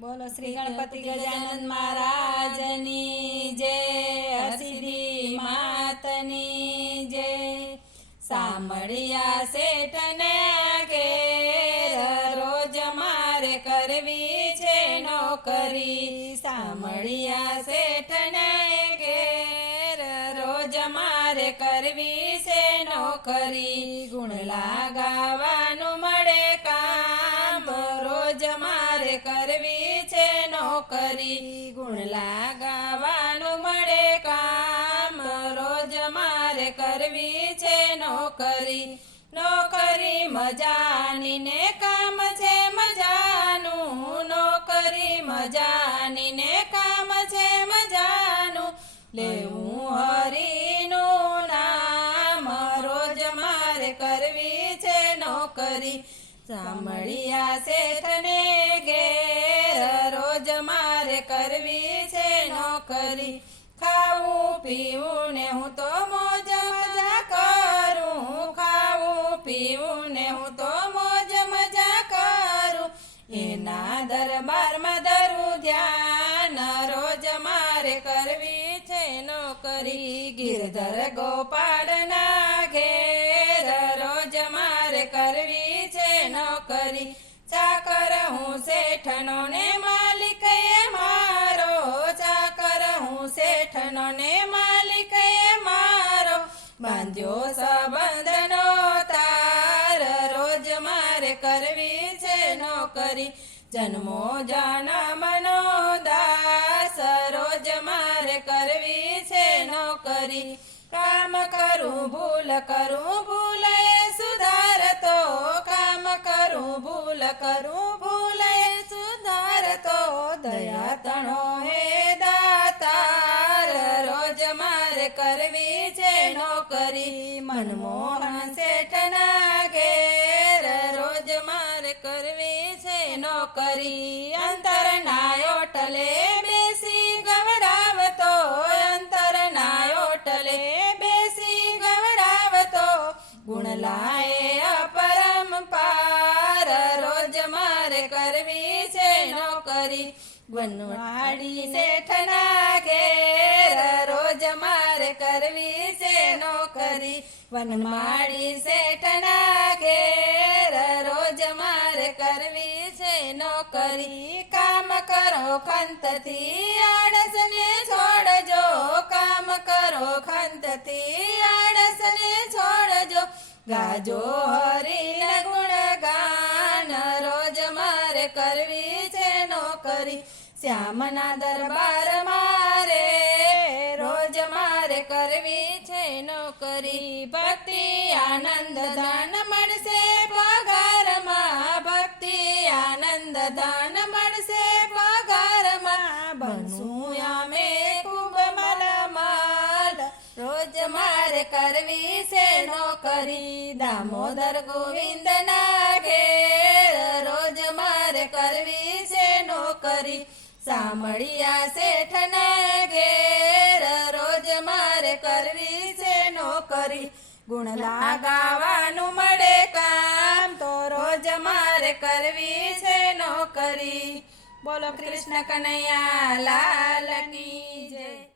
બોલો શ્રી ગણપતિ ગજાનન મહારાજની જય, હરસિદ્ધિ માતની જય। સાંભળ્યા શેઠને ઘેર રોજ મારે કરવી છે નોકરી। સાંભળ્યા શેઠને ઘેર રોજ મારે કરવી છે નોકરી। ગુણ લાગાવાનું મળે કામ રોજ મારે કરવી છે નોકરી। ગુણ લાગાવાનું મળે કામ રોજ મારે કરવી છે નોકરી। નોકરી મજાની ને કામ છે મજાનું, નોકરી મજાની ને કામ છે મજાનું। લેવું હરીનું નામ રોજ મારે કરવી છે નોકરી। સાંભળ્યા શેઠને ઘેર રોજ મારે કરવી છે નોકરી। ખાવું પીવું ને હું તો મોજ મજા કરું, ખાવું પીવું ને હું તો મોજ મજા કરું। એના દરબારમાં ધરું ધ્યાન રોજ મારે કરવી છે નોકરી। ગિરધર ગોપાળના ઘેર રોજ મારે કરવી છે નોકરી। ચાકર હું શેઠનો ને માલિક એ મારો, ચાકર હું શેઠનો ને માલિક એ મારો। બાંધ્યો સંબંધનો તાર રોજ મારે કરવી છે નોકરી। જન્મો જન્મનો દાસ રોજ મારે કરવી છે નોકરી। કામ કરું ભૂલ એ સુધારતો, કામ કરું ભૂલ એ સુધારતો। દયા તણો હે દાતાર રોજ મારે કરવી છે નોકરી। મનમોહન શેઠના ઘેર રોજ મારે કરવી છે નોકરી। અંતરના ઓટલે બેસી ગવડાવતો, અંતરના ઓટલે બેસી ગવડાવતો। ગુણ લાએ અપરંપાર રોજ મારે કરવી છે નોકરી। વનવાડી શેઠના ઘેર રોજ મારે કરવી છે નોકરી। વનવાડી શેઠના ઘેર રોજ મારે કરવી છે નોકરી। કામ કરો ખંતથી આળસને છોડજો, કામ કરો ખંતથી આળસને છોડજો। ગાજો હરિના ગુણગાન રોજ મારે કરવી છે નોકરી। શ્યામના દરબાર મારે રોજ મારે કરવી છે નોકરી। ભક્તિ આનંદ ધન મળશે પગારમાં, ભક્તિ આનંદ ધન મળશે પગારમાં। બનશું અમે ખૂબ માલામાલ રોજ મારે કરવી છે નોકરી। દામોદર ગોવિંદના ઘેર રોજ મારે કરવી છે નોકરી। સાંભળ્યા શેઠના ઘેર રોજ મારે કરવી છે નોકરી। ગુણ લાગાવાનું મળે કામ તો રોજ મારે કરવી છે નોકરી। બોલો કૃષ્ણ કનૈયા લાલ કી જય।